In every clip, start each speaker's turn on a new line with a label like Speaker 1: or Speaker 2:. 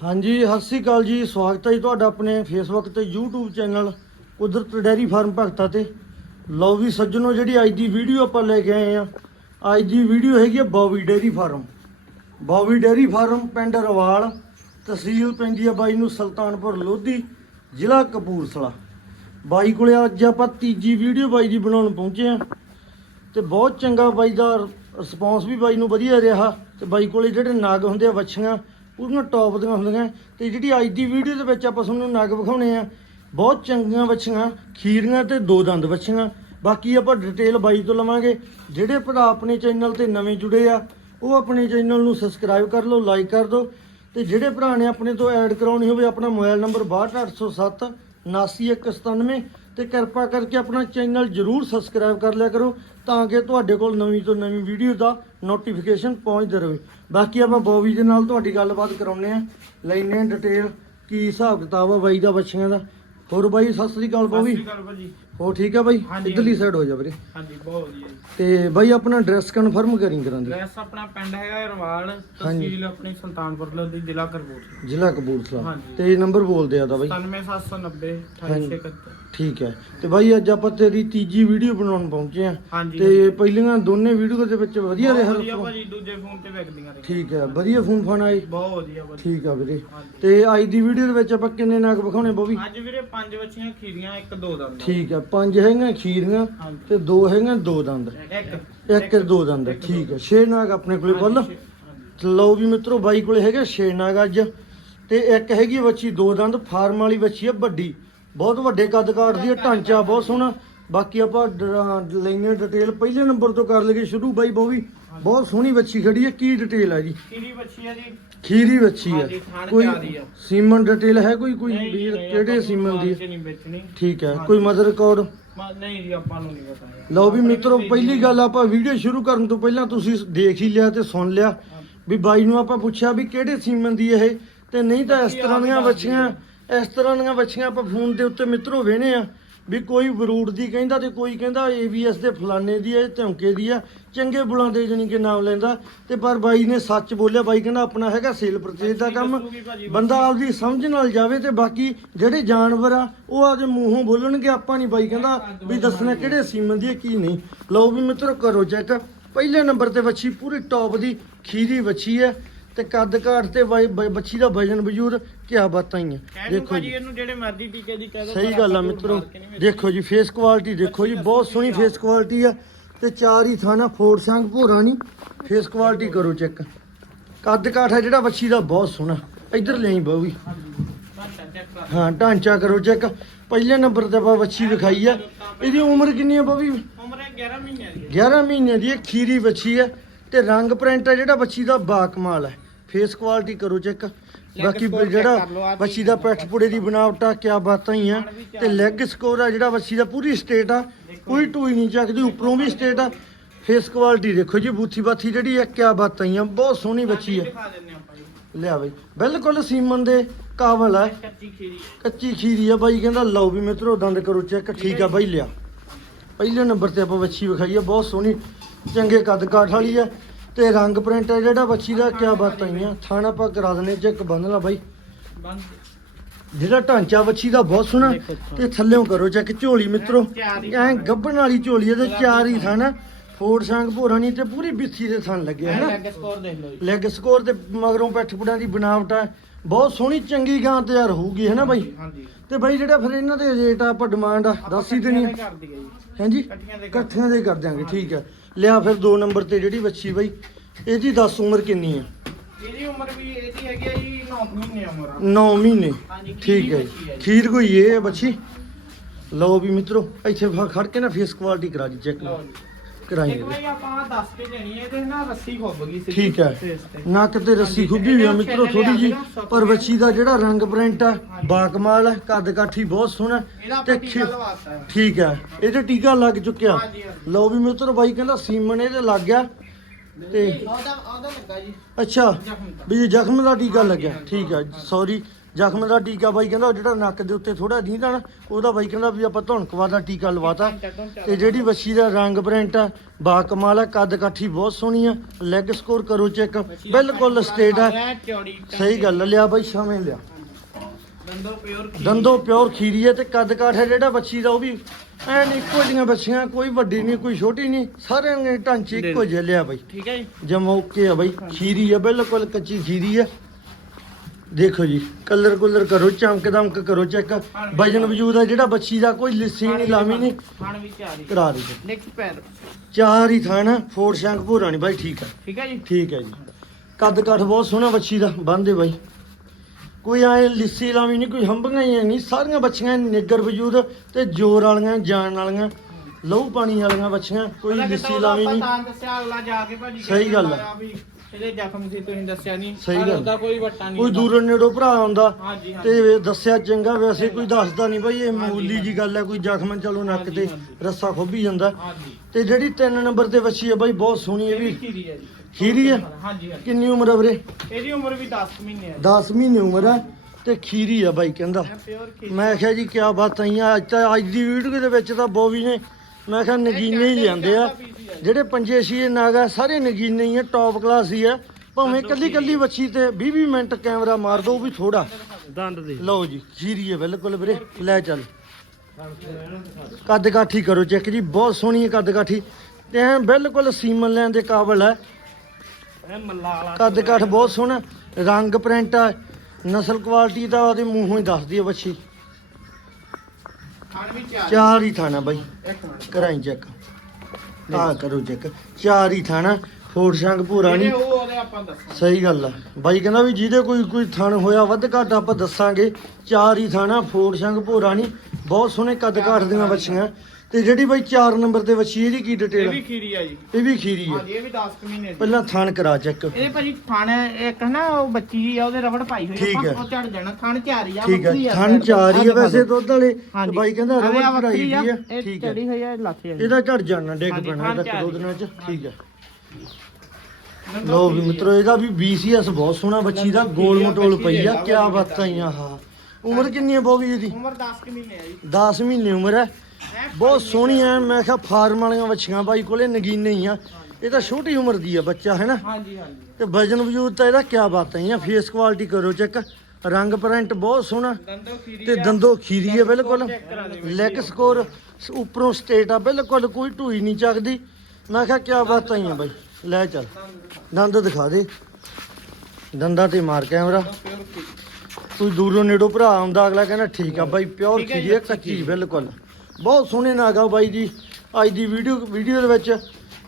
Speaker 1: ਹਾਂਜੀ, ਸਤਿ ਸ੍ਰੀ ਅਕਾਲ ਜੀ। ਸਵਾਗਤ ਹੈ ਜੀ ਤੁਹਾਡਾ ਆਪਣੇ ਫੇਸਬੁੱਕ ਤੇ YouTube channel Kudrat dairy farm Bhagta ਤੇ। ਲਓ ਵੀ ਸੱਜਣੋ, ਜਿਹੜੀ ਅੱਜ ਦੀ ਵੀਡੀਓ ਆਪਾਂ ਲੈ ਕੇ ਆਏ ਆ ਅੱਜ ਦੀ ਵੀਡੀਓ ਹੈਗੀ ਆ Bobby dairy farm. Bobby dairy farm, ਪਿੰਡ ਰਵਾਲ, ਤਹਿਸੀਲ ਪੈਂਦੀ ਆ ਬਾਈ ਨੂੰ ਸੁਲਤਾਨਪੁਰ ਲੋਧੀ, ਜ਼ਿਲ੍ਹਾ ਕਪੂਰਥਲਾ। ਬਾਈ ਕੋਲੇ ਅੱਜ ਆਪਾਂ ਤੀਜੀ ਵੀਡੀਓ ਬਾਈ ਦੀ ਬਣਾਉਣ ਪਹੁੰਚੇ ਆ ਤੇ ਬਹੁਤ ਚੰਗਾ ਬਾਈ ਦਾ ਰਿਸਪੌਂਸ ਵੀ ਬਾਈ ਨੂੰ ਵਧੀਆ ਰਿਹਾ। ਤੇ ਬਾਈ ਕੋਲੇ ਜਿਹੜੇ ਨਾਗ ਹੁੰਦੇ ਆ, ਵੱਛੀਆਂ ਪੂਰੀਆਂ ਟੌਪ ਦੀਆਂ ਹੁੰਦੀਆਂ। ਤੇ ਜਿਹੜੀ ਅੱਜ ਦੀ ਵੀਡੀਓ ਦੇ ਵਿੱਚ ਆਪਾਂ ਤੁਹਾਨੂੰ ਨਗ ਵਿਖਾਉਣੇ ਆ, ਬਹੁਤ ਚੰਗੀਆਂ ਵੱਛੀਆਂ ਖੀਰੀਆਂ ਤੇ ਦੋ ਦੰਦ ਵੱਛੀਆਂ ਬਾਕੀ ਆਪਾਂ ਡਿਟੇਲ ਬਾਈ ਤੋਂ ਲਵਾਂਗੇ। ਜਿਹੜੇ ਭਰਾ ਆਪਣੇ ਚੈਨਲ ਤੇ ਨਵੇਂ ਜੁੜੇ ਆ, ਉਹ ਆਪਣੇ ਚੈਨਲ ਨੂੰ ਸਬਸਕ੍ਰਾਈਬ ਕਰ ਲਓ ਲਾਈਕ ਕਰ ਦਿਓ। ਤੇ ਜਿਹੜੇ ਭਰਾ ਨੇ ਆਪਣੇ ਤੋਂ ਐਡ ਕਰਾਉਣੀ ਹੋਵੇ, ਆਪਣਾ ਮੋਬਾਈਲ ਨੰਬਰ 62807 79197 ਤੇ ਕਿਰਪਾ ਕਰਕੇ ਆਪਣਾ ਚੈਨਲ ਜਰੂਰ ਸਬਸਕ੍ਰਾਈਬ ਕਰ ਲਿਆ ਕਰੋ। ਤਾਂ ਕਿ ਤੁਹਾਡੇ ਕੋਲ ਨਵੀਂ ਤੋਂ ਨਵੀਂ ਵੀਡੀਓ ਦਾ ਨੋਟੀਫਿਕੇਸ਼ਨ ਪਹੁੰਚਦਾ ਰਹੇ। ਬਾਕੀ ਆਪਾਂ ਬੋਵੀ ਦੇ ਨਾਲ ਤੁਹਾਡੀ ਗੱਲਬਾਤ ਕਰਾਉਨੇ ਆ ਲੈਨੇ ਆ ਡਿਟੇਲ ਕੀ ਹਿਸਾਬ ਕਿਤਾਬ ਆ ਬਾਈ ਦਾ, ਬੱਚਿਆਂ ਦਾ। ਹੋਰ ਬਾਈ, ਸਤਿ ਸ੍ਰੀ ਅਕਾਲ ਬੋਵੀ।
Speaker 2: ਸਤਿ ਸ਼੍ਰੀ ਅਕਾਲ ਭਾਜੀ।
Speaker 1: ਹੋ ਠੀਕ ਆ ਬਾਈ?
Speaker 2: ਹਾਂਜੀ,
Speaker 1: ਇੱਧਰਲੀ ਸਾਈਡ ਹੋ ਜਾ ਵੀਰੇ।
Speaker 2: ਹਾਂਜੀ ਬਹੁਤ ਵਧੀਆ ਜੀ।
Speaker 1: ਤੇ ਬਾਈ ਆਪਣਾ ਐਡਰੈਸ ਕਨਫਰਮ ਕਰੀ ਕਰਾਂਗੇ
Speaker 2: ਐਡਰੈਸ ਆਪਣਾ ਪਿੰਡ ਹੈਗਾ ਰਵਾਲ ਤਹਿਸੀਲ ਆਪਣੀ ਸੁਲਤਾਨਪੁਰ ਲੋਧੀ ਜ਼ਿਲ੍ਹਾ ਕਰਬੂਟ
Speaker 1: ਜ਼ਿਲ੍ਹਾ ਕਪੂਰਥਲਾ।
Speaker 2: ਹਾਂਜੀ।
Speaker 1: ਤੇ ਨੰਬਰ ਬੋਲਦੇ ਆ ਦਾ ਬਾਈ।
Speaker 2: 97790
Speaker 1: ਹਾਂਜੀ।
Speaker 2: 2871
Speaker 1: ਠੀਕ ਹੈ। ਤੇ ਬਾਈ ਅੱਜ ਆਪਾਂ ਤੇਰੀ ਤੀਜੀ ਵੀਡੀਓ ਬਣਾਉਣ ਪਹੁੰਚੇ ਆ
Speaker 2: ਹਾਂਜੀ
Speaker 1: ਤੇ ਪਹਿਲੀਆਂ ਦੋਨੇ ਵੀਡੀਓ ਦੇ ਵਿੱਚ ਵਧੀਆ ਰਿਹਾ
Speaker 2: ਵਧੀਆ
Speaker 1: response?
Speaker 2: ਭਾਜੀ ਦੂਜੇ ਫੋਨ ਤੇ ਵਿਕਦੀਆਂ ਰਹੀਆਂ।
Speaker 1: ਠੀਕ ਹੈ। ਵਧੀਆ ਫੋਨ ਫਾਨ ਆਏ?
Speaker 2: ਬਹੁਤ ਵਧੀਆ ਭਾਜੀ।
Speaker 1: ਠੀਕ ਆ ਵੀਰੇ।
Speaker 2: ਹਾਂਜੀ।
Speaker 1: ਤੇ ਅੱਜ ਦੀ ਵੀਡੀਓ ਦੇ ਵਿੱਚ ਆਪਾਂ ਕਿੰਨੇ ਨਗ ਵਿਖਾਉਣੇ ਬੋਵੀ?
Speaker 2: ਅੱਜ ਵੀਰੇ ਪੰਜ ਬੱਚੀਆਂ ਖੀਰੀਆਂ ਇੱਕ ਦੋ ਦੰਦ
Speaker 1: ਠੀਕ ਹੈ ਪੰਜ ਹੈਗੀਆਂ ਖੀਰੀਆਂ ਤੇ ਦੋ ਹੈਗੀਆਂ ਦੋ ਦੰਦ।
Speaker 2: ਇੱਕ।
Speaker 1: ਇੱਕ ਦੋ ਦੰਦ। ਠੀਕ ਹੈ ਛੇ ਨਗ ਆਪਣੇ ਕੋਲੇ ਕੁੱਲ। ਲਓ ਵੀ ਮਿੱਤਰੋ ਬਾਈ ਕੋਲੇ ਹੈਗੇ ਛੇ ਨਗ ਅੱਜ। ਤੇ ਇੱਕ ਹੈਗੀ ਬੱਚੀ ਦੋ ਦੰਦ ਫਾਰਮ ਵਾਲੀ ਬੱਚੀ ਹੈ ਵੱਡੀ। ਬਹੁਤ ਵੱਡੇ ਕੱਦ ਕਾਠ ਦੀ ਹੈ ਢਾਂਚਾ ਬਹੁਤ ਸੋਹਣਾ। ਬਾਕੀ ਆਪਾਂ ਲੈਣੇ ਡਿਟੇਲ ਪਹਿਲੇ ਨੰਬਰ ਤੋਂ ਕਰ ਲਈਏ ਸ਼ੁਰੂ ਬਾਈ ਬੋਵੀ। ਬਹੁਤ ਸੋਹਣੀ ਬੱਚੀ ਖੜੀ ਹੈ। ਕੀ ਡਿਟੇਲ ਹੈ ਜੀ?
Speaker 2: ਖੀਰੀ ਬੱਚੀ ਆ ਜੀ।
Speaker 1: ਖੀਰੀ ਬੱਚੀ ਹੈ ਕੋਈ। ਸੀਮਨ ਡਿਟੇਲ ਹੈ ਕੋਈ? ਕਿਹੜੇ ਸੀਮਨ ਦੀ? ਹੈ ਠੀਕ ਹੈ। ਕੋਈ ਮਦਰ ਰਿਕਾਰਡ
Speaker 2: ਮਾ- ਨਹੀਂ ਜੀ ਆਪਾਂ ਨੂੰ ਨਹੀਂ ਪਤਾ ਯਾਰ।
Speaker 1: ਲਓ ਵੀ ਮਿੱਤਰੋ ਪਹਿਲੀ ਗੱਲ ਆਪਾਂ ਵੀਡੀਓ ਸ਼ੁਰੂ ਕਰਨ ਤੋਂ ਪਹਿਲਾਂ ਤੁਸੀਂ ਦੇਖ ਹੀ ਲਿਆ ਤੇ ਸੁਣ ਲਿਆ ਵੀ ਬਾਈ ਨੂੰ ਆਪਾਂ ਪੁੱਛਿਆ ਵੀ ਕਿਹੜੇ ਸੀਮਨ ਦੀ ਇਹ? ਤੇ ਨਹੀਂ ਤਾਂ ਇਸ ਤਰ੍ਹਾਂ ਦੀਆਂ ਬੱਚੀਆਂ ਇਸ ਤਰ੍ਹਾਂ ਦੀਆਂ ਬੱਚੀਆਂ ਆਪਾਂ ਫੋਨ ਦੇ ਉੱਤੇ ਮਿੱਤਰੋ ਵੇਨੇ ਆ। ਵੀ ਕੋਈ ਬਰੂਡ ਦੀ ਕਹਿੰਦਾ ਤੇ ਕੋਈ ਕਹਿੰਦਾ ਏਬੀਐਸ ਦੇ ਫਲਾਣੇ ਦੀ ਹੈ ਧੌਂਕੇ ਦੀ ਆ ਚੰਗੇ ਬੁਲਾਂ ਦੇ ਜਾਣੀ ਕਿ ਨਾਮ ਲੈਂਦਾ। ਤੇ ਪਰ ਬਾਈ ਨੇ ਸੱਚ ਬੋਲਿਆ ਬਾਈ ਕਹਿੰਦਾ ਆਪਣਾ ਹੈਗਾ ਸੇਲ ਪਰਚੇਜ ਦਾ ਕੰਮ। ਬੰਦਾ ਆਪਦੀ ਸਮਝ ਨਾਲ ਜਾਵੇ ਤੇ ਬਾਕੀ ਜਿਹੜੇ ਜਾਨਵਰ ਆ ਉਹ ਆਪਦੇ ਮੂੰਹੋਂ ਬੋਲਣਗੇ ਆਪਾਂ ਨਹੀਂ ਬਾਈ ਕਹਿੰਦਾ ਵੀ ਦੱਸਣਾ ਕਿਹੜੇ ਸੀਮਨ ਦੀ ਹੈ ਕੀ ਨਹੀਂ। ਲਓ ਵੀ ਮਿੱਤਰੋ ਕਰੋ ਚੈੱਕ ਪਹਿਲੇ ਨੰਬਰ ਤੇ ਵੱਛੀ ਪੂਰੀ ਟੌਪ ਦੀ ਖੀਰੀ ਵੱਛੀ ਹੈ। ਤੇ ਕੱਦ ਕਾਠ ਤੇ ਬਾਈ ਬਾਈ ਬੱਚੀ ਦਾ ਵਜਨ ਵਜੂਦ ਕਿਆ ਬਾਤਾਂ ਹੀ ਆ।
Speaker 2: ਕਹਿ ਦੂੰ
Speaker 1: ਦੇਖੋ
Speaker 2: ਭਾਜੀ
Speaker 1: ਜੀ।
Speaker 2: ਇਹਨੂੰ ਜਿਹੜੇ ਮਰਜ਼ੀ ਟੀਕੇ ਦੀ ਕਹਿ ਦੋ
Speaker 1: ਸਹੀ ਗੱਲ ਆ ਮਿੱਤਰੋ। ਦੇਖੋ ਜੀ ਫੇਸ ਕੁਆਲਿਟੀ ਦੇਖੋ ਜੀ ਬਹੁਤ ਸੋਹਣੀ ਫੇਸ ਕੁਆਲਿਟੀ ਆ ਤੇ ਚਾਰ ਹੀ ਥਾਣਾ ਫੋੜ ਸੰਗ ਭੋਰਾ ਨਹੀਂ ਫੇਸ ਕੁਆਲਿਟੀ ਕਰੋ ਚੈੱਕ ਕੱਦ ਕਾਠ ਹੈ ਜਿਹੜਾ ਵੱਛੀ ਦਾ ਬਹੁਤ ਸੋਹਣਾ। ਇੱਧਰ ਲਿਆਈ ਬਹੁ ਵੀ। ਹਾਂ ਢਾਂਚਾ ਕਰੋ ਚੈੱਕ ਪਹਿਲੇ ਨੰਬਰ ਤੇ ਆਪਾਂ ਵੱਛੀ ਵਿਖਾਈ ਆ। ਇਹਦੀ ਉਮਰ ਕਿੰਨੀ ਆ ਬੋਵੀ
Speaker 2: ਉਮਰ ਹੈ 11 ਮਹੀਨਿਆਂ ਦੀ। ਹੈ
Speaker 1: 11 ਮਹੀਨੇ ਦੀ ਇਹ ਖੀਰੀ ਵੱਛੀ ਹੈ ਤੇ ਰੰਗ ਪ੍ਰਿੰਟ ਹੈ ਜਿਹੜਾ ਵੱਛੀ ਦਾ ਬਾਕਮਾਲ ਹੈ ਫੇਸ ਕੁਆਲਿਟੀ ਕਰੋ ਚੈੱਕ ਬਾਕੀ ਜਿਹੜਾ ਵੱਛੀ ਦਾ ਪੈਠ ਪੁੜੇ ਦੀ ਬਣਾਵਟ ਆ ਕਿਆ ਬਾਤਾਂ ਹੀ ਆ। ਤੇ ਲੈਗ ਸਕੋਰ ਆ। ਜਿਹੜਾ ਵੱਛੀ ਦਾ ਪੂਰੀ ਸਟੇਟ ਆ ਕੋਈ ਟੂਈ ਨਹੀਂ ਚੱਕਦੀ ਉੱਪਰੋਂ ਵੀ ਸਟੇਟ ਆ। ਫੇਸ ਕੁਆਲਿਟੀ ਦੇਖੋ ਜੀ ਬੂਥੀ ਬਾਥੀ ਜਿਹੜੀ ਆ ਕਿਆ ਬਾਤਾਂ ਹੀ ਆ। ਬਹੁਤ ਸੋਹਣੀ
Speaker 2: ਆਪਾਂ ਜੀ।
Speaker 1: ਲਿਆ ਬਈ। ਬਿਲਕੁਲ ਸੀਮਨ ਦੇ ਕਾਬਲ ਆ।
Speaker 2: ਕੱਚੀ ਖੀਰੀ
Speaker 1: ਆ। ਬਾਈ ਕਹਿੰਦਾ ਲਓ ਵੀ ਮਿੱਤਰੋ ਦੰਦ ਕਰੋ ਚੈੱਕ ਠੀਕ ਆ ਬਾਈ ਲਿਆ। ਪਹਿਲੇ ਨੰਬਰ ਤੇ ਆਪਾਂ ਵੱਛੀ ਵਿਖਾਈ ਆ ਬਹੁਤ ਸੋਹਣੀ ਚੰਗੇ ਕੱਦ ਕਾਠ ਵਾਲੀ ਆ। ਤੇ ਰੰਗ ਪ੍ਰਿੰਟ ਆ ਜਿਹੜਾ ਵੱਛੀ ਦਾ ਕਿਆ ਬਾਤਾਂ ਹੀ ਆ ਥਾਣਾ ਆਪਾਂ ਕਰਾ ਦਨੇ ਚੈੱਕ ਬੰਨਲਾ ਬਾਈ।
Speaker 2: ਬੰਦ
Speaker 1: ਜਿਹੜਾ ਢਾਂਚਾ ਵੱਛੀ ਦਾ ਬਹੁਤ ਸੋਹਣਾ। ਤੇ ਥੱਲੇੋਂ ਕਰੋ ਚੈੱਕ ਝੋਲੀ ਮਿੱਤਰੋ।
Speaker 2: ਹੀ
Speaker 1: ਐ ਗੱਬਣ ਵਾਲੀ ਝੋਲੀ ਤੇ ਚਾਰ ਹੀ ਥਾਣਾ ਫੋੜ ਸੰਗ ਭੋਰਾ ਨਹੀਂ ਤੇ ਪੂਰੀ ਬਿੱਥੀ ਦੇ ਥਣ ਲੱਗਿਆ ਹੈ ਨਾ
Speaker 2: ਲੈਗ ਸਕੋਰ ਦੇਖ ਲਓ ਜੀ।
Speaker 1: ਲੈਗ ਸਕੋਰ ਤੇ ਮਗਰੋਂ ਪੈਠ ਪੁੜਾਂ ਦੀ ਬਣਾਵਟ ਆ। ਬਹੁਤ ਸੋਹਣੀ ਚੰਗੀ ਗਾਂ ਤਿਆਰ ਹੋਊਗੀ ਹੈ ਨਾ ਬਾਈ ਤੇ ਬਾਈ ਜਿਹੜਾ ਫਿਰ ਇਹਨਾਂ ਦੇ ਰੇਟ ਆ ਆਪਾਂ ਡਿਮਾਂਡ ਆ ਦੱਸ ਹੀ ਦੇਣੀ ਹਾਂਜੀ?
Speaker 2: ਇਕੱਠਿਆਂ ਦੇ ਕਰ
Speaker 1: ਦਿਆਂਗੇ ਠੀਕ ਹੈ ਲਿਆ ਫਿਰ 2 ਨੰਬਰ ਤੇ ਜਿਹੜੀ ਬੱਚੀ ਬਾਈ ਇਹਦੀ 10 ਉਮਰ ਕਿੰਨੀ ਆ?
Speaker 2: ਇਹਦੀ ਉਮਰ ਵੀ ਇਹਦੀ ਹੈਗੀ ਆ ਜੀ 9 ਮਹੀਨੇ ਉਮਰ ਆ।
Speaker 1: 9 ਮਹੀਨੇ।
Speaker 2: ਹਾਂਜੀ
Speaker 1: ਠੀਕ ਹੈ
Speaker 2: ਬੱਚੀ
Speaker 1: ਜੀ।
Speaker 2: ਜੀ।
Speaker 1: ਖੀਰ ਕੋਈ ਇਹ ਹੈ ਬੱਚੀ ਲਓ ਵੀ ਮਿੱਤਰੋ ਇੱਥੇ ਫ- ਖੜ ਕੇ ਨਾ ਫੇਸ ਕੁਆਲਿਟੀ ਕਰਾ ਜੀ ਚੈੱਕ
Speaker 2: ਲਓ। ਜੀ।
Speaker 1: ਕਰਾਈਏ।
Speaker 2: ਇੱਕ ਵਾਰੀ ਆਪਾਂ ਦੱਸ ਕੇ ਦੇਣੀ ਹੈ ਇਹਦੇ ਨਾਲ ਰੱਸੀ ਖੁੱਭ ਗਈ ਸੀ
Speaker 1: ਠੀਕ ਹੈ। ਨੱਕ ਤੇ। ਰੱਸੀ ਖੁੱਭੀ ਹੋਈ ਆ ਮਿੱਤਰੋ ਥੋੜੀ ਜੀ ਪਰ ਬੱਚੀ ਦਾ ਜਿਹੜਾ ਰੰਗ ਪ੍ਰਿੰਟ ਆ ਬਾਕਮਾਲ ਹੈ ਕੱਦ ਕਾਠੀ ਬਹੁਤ ਸੋਹਣਾ
Speaker 2: ਇਹਦਾ
Speaker 1: ਤੇ
Speaker 2: ਆਪਾਂ ਟੀਕਾ
Speaker 1: ਖੀ-
Speaker 2: ਲਵਾਤਾ ਹੈ।
Speaker 1: ਠੀਕ ਹੈ ਇਹਦੇ ਟੀਕਾ ਲੱਗ ਚੁੱਕਿਆ।
Speaker 2: ਹਾਂਜੀ, ਹਾਂਜੀ।
Speaker 1: ਲਓ ਵੀ ਮਿੱਤਰੋ ਬਾਈ ਕਹਿੰਦਾ ਸੀਮਨ ਇਹਦੇ ਲੱਗ ਗਿਆ ਤੇ
Speaker 2: ਉਹਦਾ ਉਹਦਾ ਲੱਗਾ ਜੀ।
Speaker 1: ਅੱਛਾ
Speaker 2: ਜ਼ਖਮ ਤਾਂ
Speaker 1: ਵੀ ਜ਼ਖਮ ਦਾ ਟੀਕਾ ਲੱਗਿਆ। ਠੀਕ ਹੈ ਸੌਰੀ ਜ਼ਖਮ ਦਾ ਟੀਕਾ ਬਾਈ ਕਹਿੰਦਾ ਉਹ ਜਿਹੜਾ ਨੱਕ ਦੇ ਉੱਤੇ ਥੋੜਾ ਦੀਂਦਾ ਨਾ ਉਹਦਾ ਬਾਈ ਕਹਿੰਦਾ ਵੀ ਆਪਾਂ ਧੌਣਕਵਾ ਦਾ ਟੀਕਾ ਲਵਾਤਾ। ਤੇ ਜਿਹੜੀ ਬੱਚੀ ਦਾ ਰੰਗ ਪ੍ਰਿੰਟ ਆ ਬਾ ਕਮਾਲ ਆ ਕੱਦ ਕਾਠੀ ਬਹੁਤ ਸੋਹਣੀ ਆ ਲੈਗ ਸਕੋਰ ਕਰੋ ਚੈੱਕ ਬਿਲਕੁਲ ਸਟੇਟ ਆ। ਸਹੀ ਗੱਲ ਲਿਆ ਬਾਈ ਸ਼ਾਮੇ ਲਿਆ।
Speaker 2: ਦੰਦੋ ਪਿਓਰ
Speaker 1: ਖੀਰੀ। ਹੈ ਤੇ ਕੱਦ ਕਾਠ ਹੈ ਜਿਹੜਾ ਬੱਚੀ ਦਾ ਉਹ ਵੀ ਐਨ ਇੱਕੋ ਜਿਹੀਆਂ ਬੱਚੀਆਂ ਕੋਈ ਵੱਡੀ ਨਹੀਂ ਕੋਈ ਛੋਟੀ ਨਹੀਂ ਸਾਰਿਆਂ ਦੇ ਢਾਂਚੇ ਇੱਕੋ ਜਿਹੇ ਲਿਆ ਬਾਈ।
Speaker 2: ਠੀਕ ਹੈ ਜੀ।
Speaker 1: ਜਮਾ ਓਕੇ ਆ ਬਾਈ ਖੀਰੀ ਆ ਬਿਲਕੁਲ ਕੱਚੀ ਖੀਰੀ ਆ। ਦੇਖੋ ਜੀ ਕਲਰ ਕੁਲਰ ਕਰੋ ਚਮਕ ਦਮਕ ਕਰੋ ਚੈੱਕ ਵਜਨ ਵਜੂਦ ਆ ਜਿਹੜਾ ਬੱਚੀ ਦਾ ਕੋਈ ਲਿੱਸੀ ਨਹੀਂ ਲਾਵੀ ਨਹੀਂ
Speaker 2: ਖਾਣ ਵਿੱਚ ਆ ਰਹੀ
Speaker 1: ਕਰਾ ਦੇ
Speaker 2: ਨੈਕਸਟ ਪੈਰ।
Speaker 1: ਚਾਰ ਹੀ ਥਾਣਾ ਫੋਰ ਸ਼ੰਕ ਭੂਰਾ ਨਹੀਂ ਬਾਈ ਠੀਕ ਆ।
Speaker 2: ਠੀਕ ਹੈ ਜੀ?
Speaker 1: ਠੀਕ ਹੈ ਜੀ। ਕੱਦ ਕਾਠ ਬਹੁਤ ਸੋਹਣਾ ਬੱਚੀ ਦਾ ਬੰਦੇ ਬਾਈ। ਕੋਈ ਐ ਲਿੱਸੀ ਲਾਵੀ ਨਹੀਂ ਕੋਈ ਹੰਬੀਆਂ ਹੀ ਨਹੀਂ ਸਾਰੀਆਂ ਬੱਚੀਆਂ ਨਿੱਗਰ ਵਜੂਦ ਤੇ ਜ਼ੋਰ ਵਾਲੀਆਂ ਜਾਨ ਵਾਲੀਆਂ ਲਹੂ ਪਾਣੀ ਵਾਲੀਆਂ ਬੱਚੀਆਂ ਕੋਈ ਲਿੱਸੀ ਲਾਵੀ ਨਹੀਂ।
Speaker 2: ਪਤਾ ਦੱਸਿਆ ਅਗਲਾ ਜਾ ਕੇ ਭਾਜੀ
Speaker 1: ਸਹੀ ਗੱਲ ਆ।
Speaker 2: ਇਹਦੇ ਜ਼ਖਮ ਸੀ ਤੁਸੀਂ ਦੱਸਿਆ ਨਹੀਂ
Speaker 1: ਸਹੀ
Speaker 2: ਪਰ
Speaker 1: ਗੱਲ।
Speaker 2: ਉਹਦਾ ਕੋਈ ਵੱਟਾ ਨਹੀਂ
Speaker 1: ਕੋਈ
Speaker 2: ਹੁੰਦਾ।
Speaker 1: ਦੂਰੋਂ ਨੇੜੋਂ ਭਰਾ ਆਉਂਦਾ
Speaker 2: ਹਾਂਜੀ ਹਾਂਜੀ।
Speaker 1: ਤੇ ਦੱਸਿਆ ਚੰਗਾ ਵੈਸੇ ਕੋਈ ਦੱਸਦਾ ਨਹੀਂ ਬਾਈ ਇਹ ਮਾਮੂਲੀ ਜੀ ਗੱਲ ਹੈ ਕੋਈ ਜ਼ਖਮ ਚਲੋ ਨੱਕ ਤੇ
Speaker 2: ਹਾਂਜੀ, ਹਾਂਜੀ।
Speaker 1: ਰੱਸਾ ਖੋਭੀ ਜਾਂਦਾ।
Speaker 2: ਹਾਂਜੀ।
Speaker 1: ਤੇ ਜਿਹੜੀ 3 ਨੰਬਰ ਤੇ ਬੱਚੀ ਹੈ ਬਾਈ ਬਹੁਤ ਸੋਹਣੀ ਹੈ
Speaker 2: ਇਹ ਵੀ
Speaker 1: ਵੀ।
Speaker 2: ਖੀਰੀ ਹੈ ਜੀ।
Speaker 1: ਖੀਰੀ ਹੈ?
Speaker 2: ਹਾਂਜੀ ਹਾਂਜੀ।
Speaker 1: ਕਿੰਨੀ ਉਮਰ ਹੈ ਵੀਰੇ?
Speaker 2: ਇਹਦੀ ਉਮਰ ਵੀ 10 ਮਹੀਨੇ ਹੈ
Speaker 1: 10 ਮਹੀਨੇ ਉਮਰ ਹੈ ਤੇ ਖੀਰੀ ਆ ਬਾਈ ਕਹਿੰਦਾ।
Speaker 2: ਇਹ ਪਿਓਰ ਖੀਰੀ।
Speaker 1: ਮੈਂ ਕਿਹਾ ਜੀ ਕਿਆ ਬਾਤ ਆਈਆਂ ਅੱਜ ਤਾਂ ਅੱਜ ਦੀ ਵੀਡੀਓ ਦੇ ਵਿੱਚ ਤਾਂ ਬੋਵੀ ਨੇ ਮੈਂ ਕਿਹਾ ਨਗੀਨੇ ਹੀ ਲਿਆਂਦੇ ਆ। ਜਿਹੜੇ ਪੰਜੇ ਛੇ ਨਾਗ ਸਾਰੇ ਨਗੀਨੇ ਹੀ ਆ ਟੌਪ ਕਲਾਸ ਹੀ ਆ। ਭਾਵੇਂ ਕੱਲੀ ਕੱਲੀ ਬੱਚੀ ਤੇ 20 20 ਮਿੰਟ ਕੈਮਰਾ ਮਾਰ ਦੋ ਉਹ ਵੀ ਥੋੜਾ
Speaker 2: ਦੰਦ ਦੇ।
Speaker 1: ਲਓ ਜੀ ਖੀਰੀ ਹੈ ਬਿਲਕੁਲ ਵੀਰੇ ਲੈ ਚੱਲ। ਕੱਦ ਕਾਠੀ ਕਰੋ ਚੈੱਕ ਜੀ ਬਹੁਤ ਸੋਹਣੀ ਹੈ ਕੱਦ ਕਾਠੀ ਤੇ ਐਂ ਬਿਲਕੁਲ ਸੀਮਨ ਲੈਣ ਦੇ ਕਾਬਲ ਹੈ। ਕੱਦ ਕਾਠ ਬਹੁਤ ਸੋਹਣਾ ਰੰਗ ਪ੍ਰਿੰਟ ਆ। ਨਸਲ ਕੁਆਲਿਟੀ ਦਾ ਉਹਦੇ ਮੂੰਹੋਂ ਹੀ ਦੱਸਦੀ ਹੈ ਬੱਚੀ
Speaker 2: ਖਾਣ
Speaker 1: ਚਾਰ ਹੀ ਥਾਣਾ ਬਾਈ।
Speaker 2: ਇੱਕ ਮਿੰਟ।
Speaker 1: ਕਰਾਈ ਚੈੱਕ। ਆ ਕਰੋ ਚੈੱਕ। ਚਾਰ ਹੀ ਥਾਣਾ ਫੋੜ ਸ਼ੰਗ ਪੂਰਾ
Speaker 2: ਜਿਹੜੇ
Speaker 1: ਨਹੀਂ
Speaker 2: ਉਹ ਉਹਦੇ ਆਪਾਂ ਦੱਸਾਂਗੇ।
Speaker 1: ਸਹੀ ਗੱਲ ਆ। ਬਾਈ ਕਹਿੰਦਾ ਵੀ ਜਿਹਦੇ ਕੋਈ ਕੋਈ ਥਣ ਹੋਇਆ ਵੱਧ ਘੱਟ ਆਪਾਂ ਦੱਸਾਂਗੇ। ਚਾਰ ਹੀ ਥਾਣਾ ਫੋੜ ਸ਼ੰਗ ਭੋਰਾ ਨਹੀਂ। ਬਹੁਤ ਸੋਹਣੇ ਕੱਦ ਕਾਠ ਦੀਆਂ ਬੱਚੀਆਂ। ਤੇ ਜਿਹੜੀ ਬਾਈ 4 ਨੰਬਰ ਤੇ ਬੱਚੀ ਇਹਦੀ ਕੀ
Speaker 2: ਇਹ
Speaker 1: ਡਿਟੇਲ
Speaker 2: ਵੀ ਖੀਰੀ ਆ ਜੀ।
Speaker 1: ਇਹ ਵੀ ਖੀਰੀ ਹੈ
Speaker 2: ਹਾਂਜੀ ਇਹ ਵੀ 10 ਕੁ ਮਹੀਨੇ ਦੀ।
Speaker 1: ਪਹਿਲਾਂ ਥਣ ਕਰਾ ਚੈੱਕ।
Speaker 2: ਇਹਦੇ ਭਾਜੀ ਥਣ ਇੱਕ ਨਾ ਉਹ ਬੱਚੀ ਜੀ ਆ ਉਹਦੇ ਰਬੜ ਪਾਈ ਹੋਈ
Speaker 1: ਠੀਕ ਹੈ।
Speaker 2: ਉਹ ਚੜ ਜਾਣਾ। ਥਣ ਚਾਰੀ ਆ
Speaker 1: ਠੀਕ ਹੈ
Speaker 2: ਆ।
Speaker 1: ਥਣ ਚਾਰ ਹੀ ਹੈ ਵੈਸੇ ਦੁੱਧ ਵਾਲੇ। ਤੇ
Speaker 2: ਹਾਂਜੀ।
Speaker 1: ਬਾਈ ਕਹਿੰਦਾ
Speaker 2: ਆਹ
Speaker 1: ਰਬੜ
Speaker 2: ਵੱਖਰੀ ਆ, ਇਹ
Speaker 1: ਠੀਕ ਹੈ
Speaker 2: ਚੜੀ ਹੋਈ ਆ ਲੱਥ ਜਾਂਦੀ
Speaker 1: ਇਹਦਾ ਝੜ ਜਾਣਾ ਡਿੱਗ
Speaker 2: ਹਾਂਜੀ,
Speaker 1: ਪੈਣਾ
Speaker 2: ਥਣ
Speaker 1: ਇਹਦਾ
Speaker 2: ਚਾਰ
Speaker 1: ਦੋ
Speaker 2: ਹੀ।
Speaker 1: ਦਿਨਾਂ ਚ। ਠੀਕ ਹੈ ਲੋ ਵੀ
Speaker 2: ਆ।
Speaker 1: ਮਿੱਤਰੋ ਇਹਦਾ ਵੀ BCS ਬਹੁਤ ਸੋਹਣਾ ਬੱਚੀ ਦਾ ਗੋਲ ਮਟੋਲ ਪਈ ਆ ਕੀ ਬਾਤਾਂ ਹੀ ਆ ਹਾਂ। ਉਮਰ ਕਿੰਨੀ ਹੈ ਬੋਵੀ ਇਹਦੀ?
Speaker 2: ਉਮਰ 10 ਕੁ ਮਹੀਨੇ ਆ ਜੀ।
Speaker 1: 10 ਮਹੀਨੇ ਉਮਰ ਹੈ। ਬਹੁਤ ਸੋਹਣੀ ਐ ਮੈਂ ਕਿਹਾ ਫਾਰਮ ਵਾਲੀਆਂ ਬੱਚੀਆਂ ਬਾਈ ਕੋਲੇ ਨਗੀਨੇ ਹੀ ਆ। ਇਹ ਤਾਂ ਛੋਟੀ ਉਮਰ ਦੀ ਆ ਬੱਚਾ ਹੈ ਨਾ?
Speaker 2: ਹਾਂਜੀ ਹਾਂਜੀ।
Speaker 1: ਤੇ ਵਜਨ ਵਜੂਦ ਤਾਂ ਇਹਦਾ ਕੀ ਬਾਤ ਹੈ ਫੇਸ ਕੁਆਲਿਟੀ ਕਰੋ ਚੈੱਕ ਰੰਗ ਪ੍ਰਿੰਟ ਬਹੁਤ ਸੋਹਣਾ। ਤੇ
Speaker 2: ਆ।
Speaker 1: ਦੰਦੋ ਖੀਰੀ ਹੈ ਬਿਲਕੁਲ। ਲੈਗ ਸਕੋਰ ਉੱਪਰੋਂ ਸਟੇਟ ਆ ਬਿਲਕੁਲ ਕੋਈ ਢੂਈ ਨਹੀਂ ਚੱਕਦੀ। ਮੈਂ ਕਿਹਾ ਕੀ ਬਾਤ ਆਈਆਂ ਬਾਈ। ਲੈ ਚੱਲ। ਦੰਦ ਦਿਖਾ ਦੇ। ਦੰਦਾਂ ਤੇ ਮਾਰ ਕੈਮਰਾ। ਕੋਈ ਦੂਰੋਂ ਨੇੜੋਂ ਭਰਾ ਆਉਂਦਾ ਅਗਲਾ ਕਹਿੰਦਾ ਠੀਕ ਆ ਬਾਈ ਪਿਓਰ
Speaker 2: ਹੈ
Speaker 1: ਖੀਰੀ ਹੈ ਕੱਚੀ ਬਿਲਕੁਲ। ਬਹੁਤ ਸੋਹਣੇ ਨਾਗ ਆ ਬਾਈ ਜੀ। ਅੱਜ ਦੀ ਵੀਡੀਓ ਵੀਡੀਓ ਦੇ ਵਿੱਚ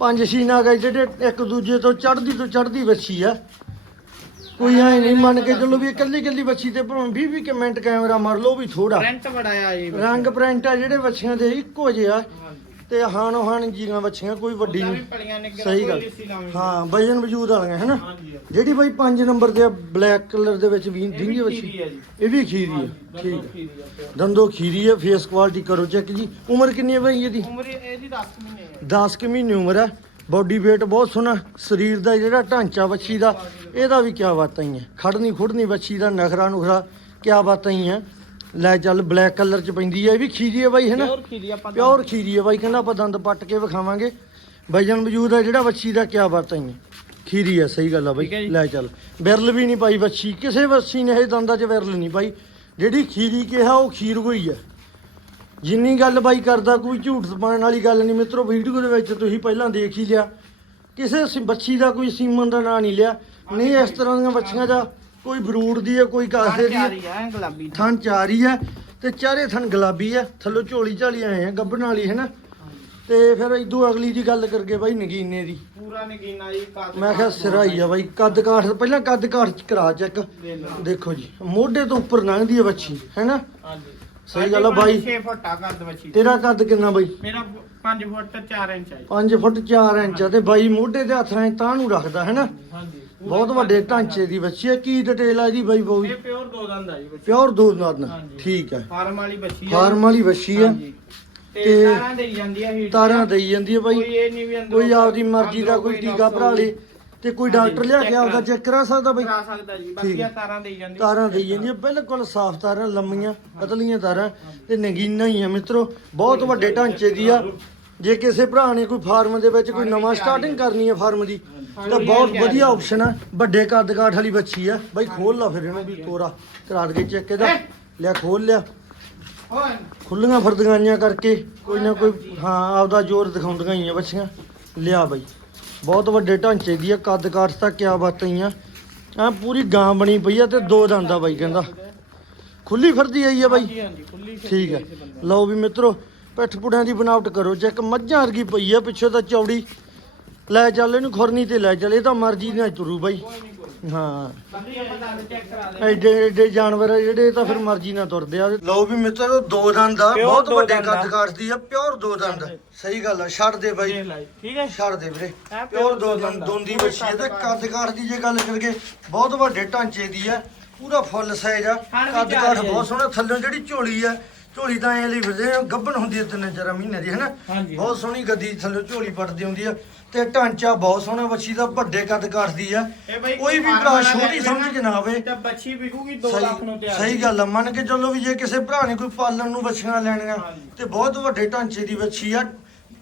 Speaker 1: ਪੰਜ ਛੇ ਨਾਗ ਆ ਜਿਹੜੇ ਇੱਕ ਦੂਜੇ ਤੋਂ ਚੜ੍ਹਦੀ ਤੋਂ ਚੜ੍ਹਦੀ ਬੱਚੀ ਆ। ਕੋਈ ਐ ਨਹੀਂ ਮੰਨ ਕੇ ਚੱਲੋ ਵੀ ਇਕੱਲੀ ਇਕੱਲੀ ਬੱਚੀ ਤੇ ਭਾਵੇਂ 20 20 ਕੁ ਮਿੰਟ ਕੈਮਰਾ ਮਾਰ ਲਓ ਵੀ ਥੋੜਾ
Speaker 2: ਪ੍ਰਿੰਟ ਬੜਾ ਆ ਜੀ
Speaker 1: ਰੰਗ ਪ੍ਰਿੰਟ ਆ ਜਿਹੜੇ ਬੱਚਿਆਂ ਦੇ ਇੱਕੋ ਜਿਹੇ ਆ। ਤੇ ਹਾਣੋ ਹਾਣ ਜੀਆਂ ਬੱਚੀਆਂ ਕੋਈ ਵੱਡੀ ਨਹੀਂ
Speaker 2: ਨੇ
Speaker 1: ਸਹੀ ਗੱਲ। ਹਾਂ ਵਜਨ ਵਜੂਦ ਵਾਲੀਆਂ ਹੈ ਨਾ ਜਿਹੜੀ ਬਾਈ 5 ਨੰਬਰ ਤੇ ਬਲੈਕ ਕਲਰ ਦੇ ਵਿੱਚ ਵੀ ਡਿੰਗੀ
Speaker 2: ਵੀ
Speaker 1: ਬੱਚੀ
Speaker 2: ਖੀਰੀ ਆ ਜੀ।
Speaker 1: ਇਹ ਵੀ ਖੀਰੀ ਹੈ। ਠੀਕ ਹੈ। ਦੰਦੋ ਖੀਰੀ ਹੈ ਫੇਸ ਕੁਆਲਿਟੀ ਕਰੋ ਚੈੱਕ ਜੀ। ਉਮਰ ਕਿੰਨੀ ਹੈ ਬਾਈ ਇਹਦੀ?
Speaker 2: ਉਮਰ ਇਹਦੀ 10 ਕੁ ਮਹੀਨੇ ਆ
Speaker 1: 10 ਕੁ ਮਹੀਨੇ ਉਮਰ ਹੈ। ਬਾਡੀ weight ਬਹੁਤ ਸੋਹਣਾ। ਸਰੀਰ ਦਾ ਜਿਹੜਾ ਢਾਂਚਾ ਬੱਚੀ ਦਾ ਇਹਦਾ ਵੀ ਕਿਆ ਬਾਤਾਂ ਹੀ ਹੈ। ਖੜਨੀ ਖੁੜਨੀ ਬੱਚੀ ਦਾ ਨਖਰਾ ਨੁਖਰਾ ਕਿਆ ਬਾਤਾਂ ਹੀ ਹੈ। ਲੈ ਚੱਲ ਬਲੈਕ ਕਲਰ ਚ ਪੈਂਦੀ ਹੈ ਇਹ ਵੀ ਖੀਰੀ ਹੈ ਬਾਈ ਹੈ ਨਾ
Speaker 2: ਪਿਓਰ ਖੀਰੀ ਆਪਾਂ
Speaker 1: ਪਿਓਰ ਖੀਰੀ ਹੈ ਬਾਈ ਕਹਿੰਦਾ ਆਪਾਂ ਦੰਦ ਪੱਟ ਕੇ ਵਿਖਾਵਾਂਗੇ। ਵਜਨ ਵਜੂਦ ਹੈ ਜਿਹੜਾ ਬੱਚੀ ਦਾ ਕਿਆ ਬਾਤਾਂ ਹੀ ਖੀਰੀ ਹੈ ਸਹੀ ਗੱਲ ਆ ਬਾਈ। ਲੈ ਚੱਲ ਵਿਰਲ ਵੀ ਨਹੀਂ ਪਾਈ ਬੱਚੀ ਕਿਸੇ ਬੱਚੀ ਨੇ ਇਹ ਦੰਦਾਂ 'ਚ ਵਿਰਲ ਨਹੀਂ ਪਾਈ। ਜਿਹੜੀ ਖੀਰੀ ਕਿਹਾ ਉਹ ਖੀਰ ਹੋਈ ਹੈ ਜਿੰਨੀ ਗੱਲ ਬਾਈ ਕਰਦਾ ਕੋਈ ਝੂਠ ਪਾਉਣ ਵਾਲੀ ਗੱਲ ਨਹੀਂ। ਮਿੱਤਰੋ ਵੀਡੀਓ ਦੇ ਵਿੱਚ ਤੁਸੀਂ ਪਹਿਲਾਂ ਦੇਖ ਹੀ ਲਿਆ। ਕਿਸੇ ਬੱਚੀ ਦਾ ਕੋਈ ਸੀਮਨ ਦਾ ਨਾਂ ਨਹੀਂ ਲਿਆ। ਨਹੀਂ ਇਸ ਤਰ੍ਹਾਂ ਦੀਆਂ ਬੱਚੀਆਂ ਦਾ ਕੋਈ ਬਰੂਡ ਦੀ ਹੈ ਕੋਈ ਕਾਸੇ ਦੀ ਹੈ।
Speaker 2: ਗੁਲਾਬੀ
Speaker 1: ਥਣ ਚਾਰੀ ਹੈ ਤੇ ਚਾਰੇ ਥਣ ਗੁਲਾਬੀ ਹੈ। ਥੱਲੋਂ ਝੋਲੀ ਝਾਲੀ ਆਏ ਆ ਗੱਭਣ ਵਾਲੀ ਹੈ ਨਾ? ਤੇ ਫਿਰ ਇਦੋਂ ਅਗਲੀ ਦੀ ਗੱਲ ਕਰਗੇ ਬਾਈ ਨਗੀਨੇ ਦੀ।
Speaker 2: ਪੂਰਾ ਨਗੀਨਾ ਜੀ ਕੱਦ
Speaker 1: ਮੈਂ ਕਿਹਾ ਸਿਰਾ ਹੀ ਆ ਬਾਈ ਕੱਦ ਕਾਠ ਪਹਿਲਾਂ ਕੱਦ ਕਾਠ ਚ ਕਰਾ ਚੈੱਕ।
Speaker 2: ਦੇ।
Speaker 1: ਦੇਖੋ ਜੀ ਮੋਢੇ ਤੋਂ ਉੱਪਰ ਲੰਘਦੀ ਹੈ ਬੱਚੀ ਹੈ ਨਾ?
Speaker 2: ਹਾਂਜੀ।
Speaker 1: ਸਹੀ ਗੱਲ ਆ ਬਾਈ।
Speaker 2: 6 ਫੁੱਟ ਆ ਕੱਦ ਬੱਚੀ
Speaker 1: ਤੇਰਾ ਕੱਦ ਕਿੰਨਾ ਬਾਈ?
Speaker 2: ਮੇਰਾ 5 ਫੁੱਟ 4 ਇੰਚ ਆ ਜੀ।
Speaker 1: 5 ਫੁੱਟ 4 ਇੰਚ ਆ ਤੇ ਬਾਈ ਮੋਢੇ ਤੇ ਹੱਥ ਨਾਲ ਤਾਂ ਨੂੰ ਰੱਖਦਾ ਹੈ ਨਾ?
Speaker 2: ਹਾਂਜੀ।
Speaker 1: ਬਹੁਤ ਵੱਡੇ ਢਾਂਚੇ ਦੀ ਬੱਚੀ ਹੈ ਕੀ ਡਿਟੇਲ ਆ ਜੀ ਬਾਈ ਬੋਈ
Speaker 2: ਇਹ ਪਿਓਰ ਦੋ ਦੰਦ ਆ ਜੀ ਬੱਚੀ
Speaker 1: ਪਿਓਰ ਦੋ
Speaker 2: ਹਾਂਜੀ।
Speaker 1: ਠੀਕ ਹੈ
Speaker 2: ਫਾਰਮ ਵਾਲੀ ਬੱਚੀ ਆ
Speaker 1: ਫਾਰਮ ਵਾਲੀ ਬੱਚੀ ਹੈ
Speaker 2: ਹਾਂਜੀ। ਤੇ
Speaker 1: ਤੇ
Speaker 2: ਤਾਰਾਂ ਦੇਈ ਜਾਂਦੀ ਆ ਹੀਟ
Speaker 1: ਤਾਰਾਂ ਦੇਈ ਜਾਂਦੀ ਹੈ
Speaker 2: ਕੋਈ
Speaker 1: ਬਾਈ
Speaker 2: ਇਹ ਨਹੀਂ ਵੀ ਅੰਦਰੋਂ
Speaker 1: ਕੋਈ ਆਪਦੀ ਮਰਜ਼ੀ ਦਾ ਕੋਈ ਟੀਕਾ ਭਰਾ ਲੇ ਤੇ ਕੋਈ ਡਾਕਟਰ ਲਿਆ ਕੇ ਆਪਦਾ ਚੈੱਕ ਕਰਾ ਸਕਦਾ ਬਾਈ।
Speaker 2: ਕਰਾ ਸਕਦਾ ਜੀ।
Speaker 1: ਠੀਕ
Speaker 2: ਬਾਕੀ
Speaker 1: ਹੈ।
Speaker 2: ਆ। ਤਾਰਾਂ ਦੇਈ ਜਾਂਦੀ
Speaker 1: ਤਾਰਾਂ ਦੇਈ ਜਾਂਦੀਆਂ ਬਿਲਕੁਲ ਸਾਫ਼ ਤਾਰਾਂ ਲੰਮੀਆਂ ਪਤਲੀਆਂ ਤਾਰਾਂ। ਤੇ ਨਗੀਨਾ ਹੀ ਆ ਮਿੱਤਰੋ। ਬਹੁਤ ਵੱਡੇ ਢਾਂਚੇ ਦੀ ਆ। ਜੇ ਕਿਸੇ ਭਰਾ ਨੇ ਕੋਈ ਫਾਰਮ ਦੇ ਵਿੱਚ ਕੋਈ ਨਵਾਂ ਸਟਾਰਟਿੰਗ ਕਰਨੀ ਹੈ ਫਾਰਮ ਦੀ ਤਾਂ ਬਹੁਤ ਵਧੀਆ ਆਪਸ਼ਨ ਆ। ਵੱਡੇ ਕੱਦ ਕਾਠ ਵਾਲੀ ਬੱਚੀ ਆ। ਬਾਈ ਖੋਲ ਲਾ ਫਿਰ ਇਹਨੂੰ ਵੀ ਤੋਰਾ ਕਰਾ ਦੇ ਚੈੱਕ ਇਹਦਾ। ਲਿਆ ਖੋਲ ਲਿਆ। ਖੁੱਲੀਆਂ ਫਰਦਗਾਈਆਂ ਕਰਕੇ ਕੋਈ ਨਾ ਕੋਈ ਹਾਂ ਆਪਦਾ ਜ਼ੋਰ ਦਿਖਾਉਂਦੀਆਂ ਹੀ ਆ ਬੱਚੀਆਂ। ਲਿਆ ਬਾਈ। ਬਹੁਤ ਵੱਡੇ ਢਾਂਚੇ ਦੀ ਆ ਕੱਦ ਕਾਠ ਤਾਂ ਕਿਆ ਬਾਤਾਂ ਹੀ ਆ। ਆ ਪੂਰੀ ਗਾਂ ਬਣੀ ਪਈ ਆ ਤੇ ਦੋ ਦੰਦ ਆ ਬਾਈ ਕਹਿੰਦਾ। ਖੁੱਲੀ ਫਰਦੀ ਆਈ ਆ ਬਾਈ। ਠੀਕ ਹੈ। ਲਓ ਵੀ ਮਿੱਤਰੋ ਪਿੱਠ ਪੁੜਿਆਂ ਦੀ ਬਣਾਵਟ ਕਰੋ। ਚੈੱਕ ਮੱਝਾਂ ਵਰਗੀ ਪਈ ਆ ਪਿੱਛੇ ਤਾਂ ਚੌੜੀ। ਲੈ ਚੱਲ ਇਹਨੂੰ ਖੁਰਨੀ ਤੇ ਲੈ ਚੱਲ ਇਹ ਤਾਂ ਮਰਜ਼ੀ ਨਾਲ ਤੁਰੂ ਬਾਈ। ਹਾਂ। ਐਡੇ ਐਡੇ ਜਾਨਵਰ ਆ ਜਿਹੜੇ ਤਾਂ ਫਿਰ ਮਰਜ਼ੀ ਨਾਲ ਤੁਰਦੇ ਆ। ਲਓ ਵੀ ਮਿੱਤਰੋ ਦੋ ਦੰਦ ਆ।
Speaker 2: Pure
Speaker 1: ਬਹੁਤ
Speaker 2: ਦੋ
Speaker 1: ਵੱਡੇ
Speaker 2: ਦੰਦ ਆ।
Speaker 1: ਕੱਦ ਆ ਪਿਓਰ ਦੋ ਦੰਦ। ਸਹੀ ਗੱਲ ਆ ਛੱਡ ਦੇ ਬਾਈ।
Speaker 2: ਠੀਕ ਹੈ?
Speaker 1: ਛੱਡ ਦੇ ਵੀਰੇ। ਪਿਓਰ ਦੋ
Speaker 2: ਦੋ
Speaker 1: ਦੰਦ
Speaker 2: ਦੰਦ ਆ।
Speaker 1: ਦੋਂਦੀ ਬੱਚੀ ਤੇ
Speaker 2: ਕੱਦ
Speaker 1: ਕੱਦ ਕਾਠ ਦੀ ਜੇ ਗੱਲ ਕਰੀਏ ਬਹੁਤ ਵੱਡੇ ਢਾਂਚੇ ਦੀ ਆ। ਪੂਰਾ ਫੁੱਲ ਸਾਈਜ਼ ਆ।
Speaker 2: ਖਾਣ
Speaker 1: ਕੱਦ
Speaker 2: ਜਾ
Speaker 1: ਕਾਠ
Speaker 2: ਰਹੀ ਹੈ
Speaker 1: ਬਹੁਤ। ਸੋਹਣਾ। ਥੱਲੋਂ ਜਿਹੜੀ ਝੋਲੀ ਆ ਝੋਲੀ ਤਾਂ ਐ ਲਈ ਫਿਰਦੇ ਆ ਗੱਭਣ ਹੁੰਦੀ ਹੈ ਤਿੰਨ ਚਾਰ ਮਹੀਨੇ ਦੀ ਹੈਨਾ?
Speaker 2: ਹਾਂਜੀ।
Speaker 1: ਬਹੁਤ ਸੋਹਣੀ ਗੱਦੀ ਥੱਲੋਂ ਝੋਲੀ ਪੜਦੀ ਹੁੰਦੀ ਆ ਤੇ ਢਾਂਚਾ ਬਹੁਤ ਸੋਹਣਾ ਬੱਚੀ ਦਾ ਵੱਡੇ ਕੱਦ ਕਾਠ ਦੀ ਆ।
Speaker 2: ਇਹ ਬਈ
Speaker 1: ਕੋਈ ਵੀ
Speaker 2: ਫਾਰਮ
Speaker 1: ਭਰਾ
Speaker 2: ਵਾਲਾ
Speaker 1: ਛੋਟੀ
Speaker 2: ਲੈ
Speaker 1: ਸਮਝ ਕੇ ਨਾ ਆਵੇ।
Speaker 2: ਤਾਂ ਬੱਚੀ ਵਿਕੂਗੀ 2 ਲੱਖ ਨੂੰ
Speaker 1: ਸਹੀ
Speaker 2: ਤਿਆਰ
Speaker 1: ਸਹੀ ਗੱਲ ਆ ਮੰਨ ਕੇ ਚੱਲੋ ਵੀ ਜੇ ਕਿਸੇ ਭਰਾ ਨੇ ਕੋਈ ਪਾਲਣ ਨੂੰ ਬੱਚੀਆਂ ਲੈਣੀਆਂ
Speaker 2: ਹਾਂਜੀ।
Speaker 1: ਤੇ ਬਹੁਤ ਵੱਡੇ ਢਾਂਚੇ ਦੀ ਬੱਚੀ ਆ।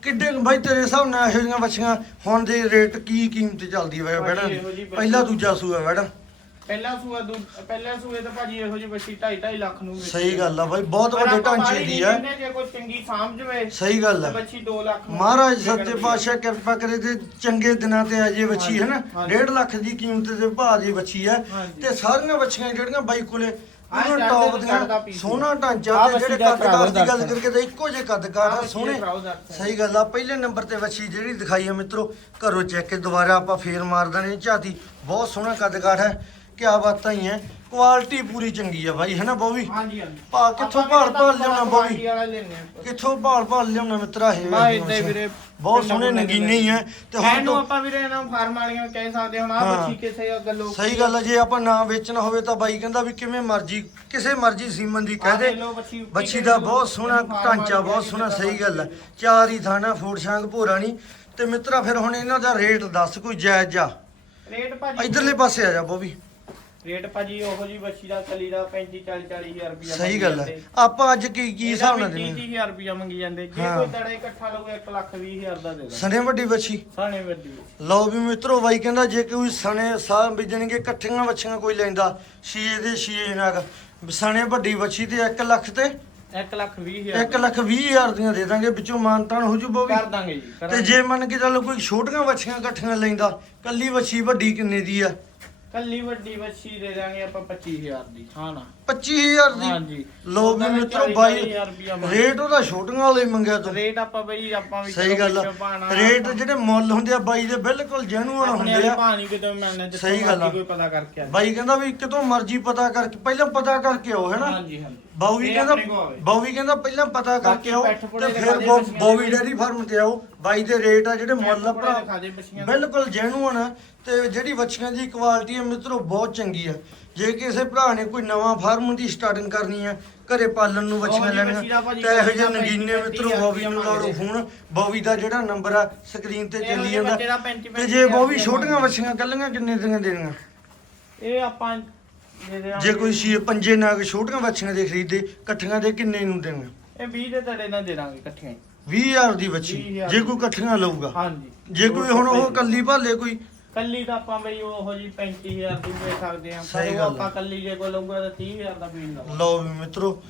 Speaker 1: ਕਿੱਡੇ ਕੁ ਬਾਈ ਤੇਰੇ ਹਿਸਾਬ ਨਾਲ ਇਹੋ ਜਿਹੀਆਂ ਬੱਚੀਆਂ ਹੁਣ ਦੇ ਰੇਟ ਕੀ ਕੀਮਤ ਚੱਲਦੀ ਹੈ
Speaker 2: ਭਾਜੀ,
Speaker 1: ਬੈੜਾ
Speaker 2: ਇਹੋ ਜਿਹੀ ਬੱਚੀ-
Speaker 1: ਪਹਿਲਾ ਦੂਜਾ ਸੂਆ ਬੈੜਾ
Speaker 2: ਪਹਿਲਾ ਸੂਆ ਦੂ ਪਹਿਲਾ ਸੂਏ ਤਾਂ ਭਾਜੀ ਇਹੋ ਜਿਹੀ ਬੱਚੀ 2.5 2.5 ਲੱਖ ਨੂੰ ਵਿਕਦੀ
Speaker 1: ਸਹੀ ਗੱਲ ਆ ਬਾਈ ਬਹੁਤ
Speaker 2: ਪਰ
Speaker 1: ਵੱਡੇ
Speaker 2: ਆਪਾਂ
Speaker 1: ਢਾਂਚੇ ਦੀ
Speaker 2: ਨਹੀਂ
Speaker 1: ਆ।
Speaker 2: ਕਹਿੰਦੇ, ਜੇ ਕੋਈ ਚੰਗੀ ਸਾਂਭ ਜਵੇ
Speaker 1: ਸਹੀ ਗੱਲ
Speaker 2: ਤਾਂ
Speaker 1: ਆ
Speaker 2: ਬੱਚੀ 2 ਲੱਖ ਨੂੰ
Speaker 1: ਮਹਾਰਾਜ ਸੱਚੇ। ਪਾਤਸ਼ਾਹ ਕਿਰਪਾ ਕਰੇ ਤੇ ਚੰਗੇ ਦਿਨਾਂ ਤੇ ਆ ਜੇ ਬੱਚੀ
Speaker 2: ਹਾਂਜੀ,
Speaker 1: ਹੈ ਨਾ
Speaker 2: ਹਾਂਜੀ।
Speaker 1: 1.5 ਲੱਖ ਦੀ ਕੀਮਤ ਦੇ ਭਾਅ ਦੀ ਬੱਚੀ ਆ।
Speaker 2: ਹਾਂਜੀ।
Speaker 1: ਤੇ ਸਾਰੀਆਂ ਬੱਚੀਆਂ ਜਿਹੜੀਆਂ ਬਾਈ ਕੋਲੇ ਉਹਨਾਂ
Speaker 2: ਚੜ੍ਹਦੇ
Speaker 1: ਟੌਪ
Speaker 2: ਚੜ੍ਹਦਾ
Speaker 1: ਦੀਆਂ
Speaker 2: ਪੀਸ
Speaker 1: ਸੋਹਣਾ ਢਾਂਚਾ
Speaker 2: ਆਹ
Speaker 1: ਤੇ ਜਿਹੜੇ
Speaker 2: ਦਾ
Speaker 1: ਕਾਠ ਦੀ ਗੱਲ ਕਰਕੇ ਤਾਂ ਇੱਕੋ ਜਿਹੇ ਕੱਦ
Speaker 2: ਆਹ
Speaker 1: ਕਾਠ ਆ ਸੋਹਣੇ।
Speaker 2: ਦੇ ਤੇ।
Speaker 1: ਸਹੀ ਗੱਲ ਆ ਪਹਿਲੇ ਨੰਬਰ ਤੇ ਬੱਚੀ ਜਿਹੜੀ ਦਿਖਾਈ ਆ ਮਿੱਤਰੋ ਘਰੋਂ ਚੈੱਕ ਕੇ ਦੁਬਾਰਾ ਆਪਾਂ ਫੇਰ ਮਾਰ ਦਣੇ ਝਾਤੀ ਬਹੁਤ ਸੋਹਣਾ ਕੱਦ ਕਾਠ ਹੈ। ਕਿਆ ਬਾਤਾਂ ਹੀ ਹੈ ਕੁਆਲਿਟੀ ਪੂਰੀ ਚੰਗੀ ਆ ਬਾਈ ਹੈ ਨਾ ਬੋਵੀ?
Speaker 2: ਹਾਂਜੀ ਹਾਂਜੀ।
Speaker 1: ਕਿੱਥੋਂ ਭਾਲ ਭਾਲ ਲਿਆਉਣਾ ਬੋਵੀ?
Speaker 2: ਵਾਲਾ ਲੈਣੇ
Speaker 1: ਕਿੱਥੋਂ ਭਾਲ ਭਾਲ ਲਿਆਉਣਾ ਮਿੱਤਰਾ ਇਹ
Speaker 2: ਬਾ ਏਦਾਂ ਹੀ ਵੀਰੇ
Speaker 1: ਬਹੁਤ ਸੋਹਣੇ ਨਗੀਨੇ ਹੀ ਆ ਤੇ ਹੁਣ ਤੋਂ
Speaker 2: ਆਪਾਂ ਵੀਰੇ ਇਹਨਾਂ ਫਾਰਮ ਵਾਲੀਆਂ ਨੂੰ ਕਹਿ ਸਕਦੇ ਹੁਣ ਆ
Speaker 1: ਹਾਂ।
Speaker 2: ਬੱਚੀ ਕਿਸੇ ਗੱਲੋਂ
Speaker 1: ਸਹੀ ਗੱਲ ਆ ਜੇ ਆਪਾਂ ਨਾ ਵੇਚਣਾ ਹੋਵੇ ਤਾਂ ਬਾਈ ਕਹਿੰਦਾ ਵੀ ਕਿਵੇਂ ਮਰਜ਼ੀ ਕਿਸੇ ਮਰਜ਼ੀ ਸੀਮਨ ਦੀ ਕਹਿ ਦੇ।
Speaker 2: ਬੱਚੀ
Speaker 1: ਦਾ ਬਹੁਤ ਸੋਹਣਾ ਢਾਂਚਾ ਬਹੁਤ ਸੋਹਣਾ ਸਹੀ ਗੱਲ ਆ। ਚਾਰ ਹੀ ਥਾਣਾ ਫੂਡ ਸ਼ਾਂਗ ਭੋਰਾ ਨਹੀਂ ਤੇ ਮਿੱਤਰਾ ਫਿਰ ਹੁਣ ਇਹਨਾਂ ਦਾ ਰੇਟ ਦੱਸ ਕੋਈ ਜਾਇਜ਼ ਜਾ
Speaker 2: ਰੇਟ ਭਾਜੀ
Speaker 1: ਇਧਰਲੇ ਪਾਸੇ ਆ ਜਾ ਬੋਬੀ
Speaker 2: ਰੇਟ ਭਾਜੀ ਉਹੋ ਜੀ ਬੱਚੀ ਦਾ ਕਲੀ ਦਾ 35 40 40 ਹਜ਼ਾਰ ਰੁਪਇਆ
Speaker 1: ਸਹੀ ਗੱਲ ਹੈ। ਆਪਾਂ ਅੱਜ ਕੀ ਕੀ ਹਿਸਾਬ ਨਾਲ ਦੇਣੀ
Speaker 2: 30000 ਰੁਪਇਆ ਮੰਗੀ ਜਾਂਦੇ। ਜੇ
Speaker 1: ਹਾਂ।
Speaker 2: ਕੋਈ ਦੜਾ ਇਕੱਠਾ ਲਊਗਾ 1 ਲੱਖ 20 ਹਜ਼ਾਰ ਦਾ ਦੇ ਦਾਂ
Speaker 1: ਸਣੇ ਵੱਡੀ ਬੱਚੀ
Speaker 2: ਸਾਣੇ ਵੱਡੀ
Speaker 1: ਲਓ ਵੀ ਮਿੱਤਰੋ ਬਾਈ ਕਹਿੰਦਾ ਜੇ ਕੋਈ ਸਣੇ ਸਾਹ ਬੀਜਣਗੇ ਇਕੱਠੀਆਂ ਬੱਚੀਆਂ ਕੋਈ ਲੈਂਦਾ ਛੀਏ ਦੇ ਛੀਏ ਨਾਗ ਸਣੇ ਵੱਡੀ ਬੱਚੀ ਤੇ 1 ਲੱਖ ਤੇ
Speaker 2: 1 ਲੱਖ 20 ਹਜ਼ਾਰ
Speaker 1: 1 ਲੱਖ 20 ਹਜ਼ਾਰ ਦੀਆਂ ਦੇ ਦਾਂਗੇ ਵਿੱਚੋਂ ਮਾਨਤਾਨ ਹੋ ਜੂ ਬੋਵੀ
Speaker 2: ਕਰ ਦਾਂਗੇ ਜੀ
Speaker 1: ਤੇ
Speaker 2: ਕਰਾਂਗੇ।
Speaker 1: ਜੇ ਮੰਨ ਕੇ ਚੱਲੋ ਕੋਈ ਛੋਟੀਆਂ ਬੱਚੀਆਂ ਇਕੱਠੀਆਂ ਲੈਂਦਾ ਕੱਲੀ ਬੱਚੀ ਵੱਡੀ ਕਿੰਨੇ ਦੀ ਆ?
Speaker 2: ਕੱਲੀ ਵੱਡੀ ਬੱਚੀ ਦੇ ਦਾਂਗੇ ਆਪਾਂ 25000 ਦੀ ਹਾਂ ਨਾ।
Speaker 1: 25000 ਦੀ?
Speaker 2: ਹਾਂਜੀ।
Speaker 1: ਲੋ ਵੀ ਮਿੱਤਰੋ
Speaker 2: 40
Speaker 1: ਬਾਈ ਰੇਟ ਉਹਦਾ ਛੋਟੀਆਂ ਵਾਲੇ ਮੰਗਿਆ ਤੂੰ।
Speaker 2: ਰੇਟ ਆਪਾਂ ਬਈ ਆਪਾਂ ਵੀ
Speaker 1: ਸਹੀ ਗੱਲ ਰੇਟ ਜਿਹੜੇ ਮੁੱਲ ਹੁੰਦੇ ਆ ਬਾਈ ਦੇ ਬਿਲਕੁਲ ਜੈਨੂਅਨ ਹੁੰਦੇ ਆ।
Speaker 2: ਭਾਣੀ ਕਿਤੇ ਮਿਲਣੇ ਤੇ
Speaker 1: ਸਹੀ ਗੱਲ।
Speaker 2: ਕੋਈ ਪਤਾ ਕਰਕੇ ਆ
Speaker 1: ਬਾਈ ਕਹਿੰਦਾ ਵੀ ਕਿਤੋਂ ਮਰਜ਼ੀ ਪਤਾ ਕਰਕੇ ਪਹਿਲਾਂ ਪਤਾ ਕਰਕੇ ਆਓ ਹੈਨਾ?
Speaker 2: ਹਾਂਜੀ ਹਾਂਜੀ।
Speaker 1: ਬਾਊ ਵੀ ਕਹਿੰਦਾ। ਬਾਊ ਵੀ ਕਹਿੰਦਾ ਪਹਿਲਾਂ ਪਤਾ ਕਰਕੇ ਆਓ ਤੇ ਫਿਰ ਵੀ
Speaker 2: ਦੇ
Speaker 1: ਡੈਰੀ ਫਾਰਮ ਤੇ ਆਓ। ਬਾਈ ਦੇ ਰੇਟ ਆ ਜਿਹੜੇ ਮੁੱਲ ਭਰਾ। ਬਿਲਕੁਲ ਜੈਨੂਅਨ ਤੇ ਜਿਹੜੀ ਬੱਚੀਆਂ ਦੀ ਕੁਆਲਿਟੀ ਹੈ ਮਿੱਤਰੋ ਬਹੁਤ ਚੰਗੀ ਆ ਜੇ ਕਿਸੇ ਭਰਾ ਨੇ ਕੋਈ ਨਵਾਂ ਫਾਰਮ ਦੀ ਸਟਾਰਟਿੰਗ ਕਰਨੀ ਆ ਘਰੇ ਪਾਲਣ ਨੂੰ ਬੱਚੀਆਂ ਲੈਣੀਆਂ ਤੇ ਇਹੋ ਜਿਹੇ ਨਗੀਨੇ ਮਿੱਤਰੋ ਬੋਬੀ ਨੂੰ ਲਾ ਲਓ ਫੋਨ ਬੋਬੀ ਦਾ ਜਿਹੜਾ ਨੰਬਰ ਆ ਸਕਰੀਨ ਤੇ ਚੱਲੀ ਜਾਂਦਾ ਤੇ ਜੇ ਬੋਬੀ ਛੋਟੀਆਂ। ਬੱਚੀਆਂ ਕੱਲੀਆਂ ਕਿੰਨੇ ਦੀਆਂ ਦੇਣੀਆਂ
Speaker 2: ਇਹ ਆਪਾਂ
Speaker 1: ਜੇ ਕੋਈ ਛੇ ਪੰਜੇ ਨਾਗ ਛੋਟੀਆਂ ਬੱਚੀਆਂ ਦੇ ਖਰੀਦੇ ਇਕੱਠੀਆਂ ਦੇ ਕਿੰਨੇ ਨੂੰ ਦੇਣਗੇ
Speaker 2: ਇਹ 20 ਦੇ ਤੜੇ ਨਾਲ ਦੇ ਦਾਂਗੇ ਇਕੱਠੀਆਂ।
Speaker 1: 20000 ਦੀ ਬੱਚੀ
Speaker 2: 20,000
Speaker 1: ਜੇ ਕੋਈ ਇਕੱਠੀਆਂ ਲਊਗਾ।
Speaker 2: ਹਾਂਜੀ।
Speaker 1: ਜੇ ਕੋਈ ਹੁਣ ਉਹ ਕੱਲੀ ਭਾਲੇ ਕੋਈ।
Speaker 2: ਕੱਲੀ ਤਾਂ ਆਪਾਂ ਬਈ ਉਹੋ ਜੀ 35000 ਦੀ ਦੇ ਸਕਦੇ ਆ
Speaker 1: ਸਹੀ
Speaker 2: ਪਰ ਉਹ
Speaker 1: ਗੱਲ ਆ।
Speaker 2: ਆਪਾਂ ਕੱਲੀ ਜੇ ਕੋਈ ਲਊਗਾ ਤਾਂ 30000 ਦਾ ਵੀ ਲਊਗਾ।
Speaker 1: ਲਓ ਵੀ ਮਿੱਤਰੋ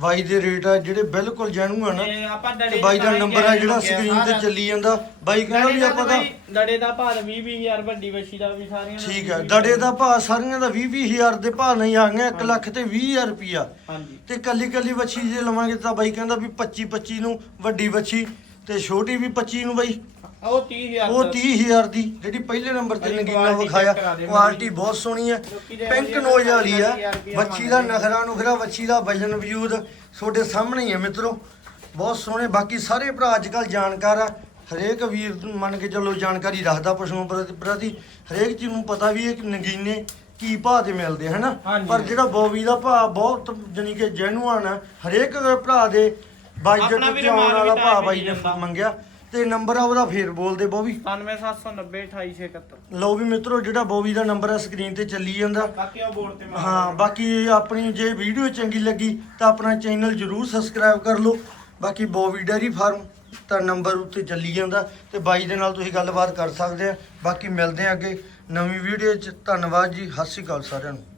Speaker 1: ਬਾਈ ਦੇ ਰੇਟ ਆ ਜਿਹੜੇ ਬਿਲਕੁਲ ਜੈਨੂਅਨ ਆ
Speaker 2: ਆਪਾਂ
Speaker 1: ਤੇ
Speaker 2: ਡੜੇ
Speaker 1: ਬਾਈ ਦਾ ਨੰਬਰ ਆ ਜਿਹੜਾ ਸਕਰੀਨ ਤੇ ਚੱਲੀ ਜਾਂਦਾ। ਬਾਈ ਕਹਿੰਦਾ ਵੀ ਆਪਾਂ ਤਾਂ
Speaker 2: ਡੜੇ ਦਾ ਭਾਰ 20 20000 ਵੱਡੀ ਬੱਚੀ ਦਾ ਵੀ ਸਾਰੀਆਂ ਦਾ
Speaker 1: ਠੀਕ ਹੈ
Speaker 2: 20,000
Speaker 1: ਦੜੇ ਦਾ ਭਾਅ ਸਾਰੀਆਂ ਦਾ 20 20000 ਦੇ ਭਾਅ ਨਹੀਂ ਆ ਗਏ 1 ਲੱਖ ਤੇ 20000 ਰੁਪਿਆ
Speaker 2: ਹਾਂਜੀ।
Speaker 1: ਤੇ ਕੱਲੀ ਕੱਲੀ ਬੱਚੀ ਜੇ ਲਵਾਂਗੇ ਤਾਂ ਬਾਈ ਕਹਿੰਦਾ ਵੀ 25 25 ਨੂੰ ਵੱਡੀ ਬੱਚੀ ਤੇ ਛੋਟੀ ਵੀ 25 ਨੂੰ ਬਾਈ।
Speaker 2: ਉਹ 30000
Speaker 1: ਉਹ 30000 ਦੀ ਜਿਹੜੀ ਪਹਿਲੇ ਨੰਬਰ ਤੇ ਨਗੀਨਾ ਵਿਖਾਇਆ
Speaker 2: ਦੇ
Speaker 1: ਕੁਆਲਿਟੀ ਬਹੁਤ ਸੋਹਣੀ ਹੈ।
Speaker 2: ਦੇ
Speaker 1: ਪਿੰਕ ਨੋਜ਼ ਵਾਲੀ ਆ
Speaker 2: 40,000 ਰੁਪਇਆ
Speaker 1: ਬੱਚੀ ਦਾ। ਨਖਰਾ ਨੁਖਰਾ ਬੱਚੀ ਦਾ ਵਜਨ ਵਜੂਦ ਤੁਹਾਡੇ ਸਾਹਮਣੇ ਹੀ ਹੈ ਮਿੱਤਰੋ। ਬਹੁਤ ਸੋਹਣੇ ਬਾਕੀ ਸਾਰੇ ਭਰਾ ਅੱਜ ਕੱਲ ਜਾਣਕਾਰ ਆ। ਹਰੇਕ ਵੀਰ ਮੰਨ ਕੇ ਚੱਲੋ ਜਾਣਕਾਰੀ ਰੱਖਦਾ ਪਸ਼ੂਆਂ ਪ੍ਰਤੀ ਹਰੇਕ ਚੀਜ਼ ਨੂੰ ਪਤਾ ਵੀ ਹੈ ਕਿ ਨਗੀਨੇ ਕੀ ਭਾਅ ਤੇ ਮਿਲਦੇ ਹਨਾ। ਪਰ ਜਿਹੜਾ ਬੋਬੀ ਦਾ ਭਾਅ ਬਹੁਤ ਜਾਨੀ ਕਿ ਜੈਨੂਅਨ ਆ ਹਰੇਕ ਭਰਾ ਦੇ ਬਾਈ ਤੇ ਆਉਣ ਵਾਲਾ ਭਾਅ ਬਾਈ
Speaker 2: ਹੀ
Speaker 1: ਨੇ। ਮੰਗਿਆ। ਤੇ ਨੰਬਰ ਆ ਉਹਦਾ ਫੇਰ ਬੋਲਦੇ ਬੋਵੀ
Speaker 2: 97790 28671
Speaker 1: ਲਓ ਵੀ ਮਿੱਤਰੋ ਜਿਹੜਾ ਬੋਵੀ ਦਾ ਨੰਬਰ ਆ ਸਕਰੀਨ ਤੇ ਚੱਲੀ ਜਾਂਦਾ।
Speaker 2: ਬਾਕੀ ਉਹ ਬੋਰਡ ਤੇ
Speaker 1: ਹਾਂ ਬਾਕੀ ਆਪਣੀ ਜੇ ਵੀਡੀਓ ਚੰਗੀ ਲੱਗੀ ਤਾਂ ਆਪਣਾ ਚੈਨਲ ਜਰੂਰ ਸਬਸਕ੍ਰਾਈਬ ਕਰ ਲਓ। ਬਾਕੀ ਬੋਵੀ ਡੈਰੀ ਫਾਰਮ ਤਾਂ ਨੰਬਰ ਉੱਤੇ ਚੱਲੀ ਜਾਂਦਾ ਤੇ ਬਾਈ ਦੇ ਨਾਲ ਤੁਸੀਂ ਗੱਲਬਾਤ ਕਰ ਸਕਦੇ ਆ। ਬਾਕੀ ਮਿਲਦੇ ਆ ਅੱਗੇ ਨਵੀਂ ਵੀਡੀਓ 'ਚ। ਧੰਨਵਾਦ ਜੀ ਸਤਿ ਸ਼੍ਰੀ ਅਕਾਲ ਸਾਰਿਆਂ ਨੂੰ।